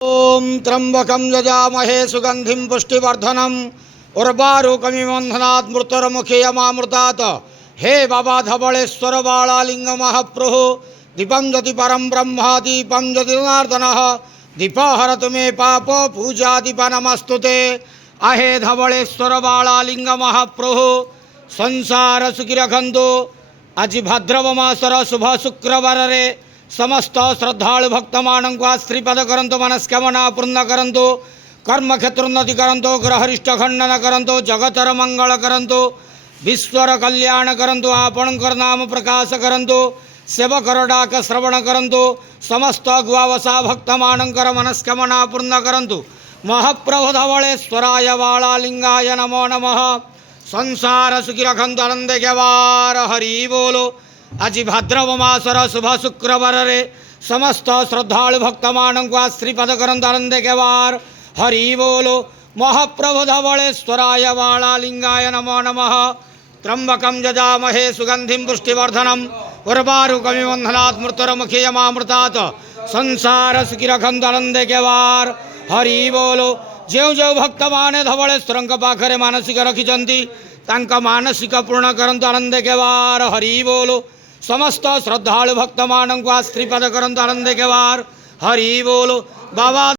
ओम त्र्यंबकं यजामहे सुगंधिं पुष्टिवर्धनम् उर्वारुकमिव बन्धनात् मृत्युर्मुखे यमामृतात्। हे बाबा धवलेश्वर बालालिंग महाप्रभु दीपं ज्योति परम ब्रह्म दीपं ज्योति जनार्दनः दीप हरतु मे पाप पूजा दीप नमस्तुते। आहे धवलेश्वर बालालिंग महाप्रभु संसार सुखी रखंतु। आज भाद्रव मासर शुभ शुक्रवार रे समस्त श्रद्धालु भक्त मानक श्रीपद करंतु मनस्कामना पूर्ण करंतु कर्म क्षेत्र उन्नति करंतु ग्रहरिष्ट खंडन करंतु जगतर मंगल करंतु विश्वर कल्याण करंतु आपणकर नाम प्रकाश करंतु सेवकर डाक श्रवण करंतु समस्त गुआवसा भक्त मानकर मनस्कामना पूर्ण करंतु। महाप्रभु धवलेश्वराय बालालिंगाय नमो नमः। संसार सुखी रखंतु आनंद गेवार हरि बोलो। आज भाद्रव मासर शुभ शुक्रवार रे समस्त श्रद्धालु भक्त मानक श्रीपद करंतु आनंद गेवार हरि बोलो। महाप्रभु धवलेश्वराय बालालिंगाय नमो नमः। त्र्यंबकं यजामहे सुगंधिं पुष्टिवर्धनम् उर्वारुकमिव बन्धनात् मृत्युर्मुखे यमामृतात्। संसार सुखी रखंतु आनंद गेवार हरि बोलो। जो जो भक्त माने धवलेश्वर पाखरे मानसिक रखिंट तांका मानसिक पूर्ण करंतु आनंद गेवार हरि बोलो। समस्त श्रद्धालु भक्त मानक श्रीपद करंतु आनंद गेवार हरि बोलो। बाबा